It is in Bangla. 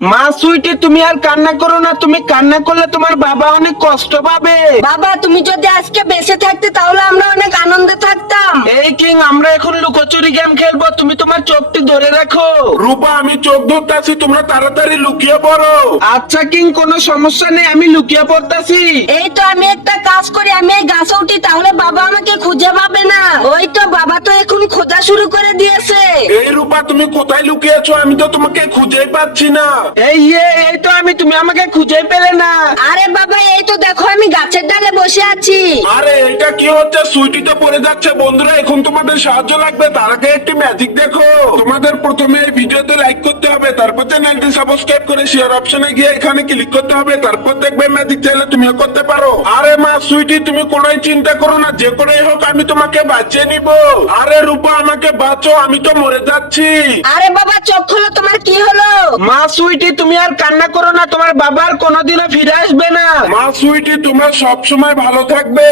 মা সুইটি, তুমি আর কান্না করো না। তুমি কান্না করলে তোমার বাবা অনেক কষ্ট পাবে। বাবা, তুমি যদি আজকে বেঁচে থাকতে তাহলে আমরা অনেক আনন্দে থাকতাম। এই কিং, আমরা এখন লুকোচুরি গেম খেলবো। তুমি তোমার চোখটি ধরে রাখো। রূপা, আমি চোখ ধরতেছি, তোমরা তাড়াতাড়ি লুকিয়ে পড়ো। আচ্ছা কিং, কোনো সমস্যা নেই, আমি লুকিয়ে পড়তাছি। এই তো আমি একটা কাজ করি, আমি এই গাছে উঠি, তাহলে বাবা আমাকে খুঁজে পাবে না। ওই তো বাবা তো এখন খোঁজা শুরু করে দিয়েছে। এই রূপা, তুমি কোথায় লুকিয়েছো? আমি তো তোমাকে খুঁজেই পাচ্ছি না। এই তো আমি, তুমি আমাকে খুঁজে পেলে না। আরে বাবা, এই তো দেখো আমি গাছের ডালে বসে আছি। আরে এটা কি হচ্ছে? সুইটি তো পড়ে যাচ্ছে। বন্ধুরা, এখন তোমাদের সাহায্য লাগবে। তার আগে একটি ম্যাজিক দেখো। তোমাদের প্রথমে এই ভিডিওতে লাইক করতে হবে, তারপর চ্যানেলটি সাবস্ক্রাইব করে শেয়ার অপশনে গিয়ে এখানে ক্লিক করতে হবে। তারপর দেখবে ম্যাজিক চাইলে তুমিও করতে পারো। আরে মা সুইটি, তুমি কোনোই চিন্তা করো না, যে কোনোই হোক আমি তোমাকে বাঁচিয়ে নিব। আরে রূপা, আমাকে বাঁচো, আমি তো মরে যাচ্ছি। আরে বাবা, চোখ খোলো, তোমার কি হলো? মা সুইটি, তুমি আর কান্না করো না, তোমার বাবা আর কোনোদিনও ফিরে আসবে না। মা সুইটি, তোমরা সব সময় ভালো থাকবে।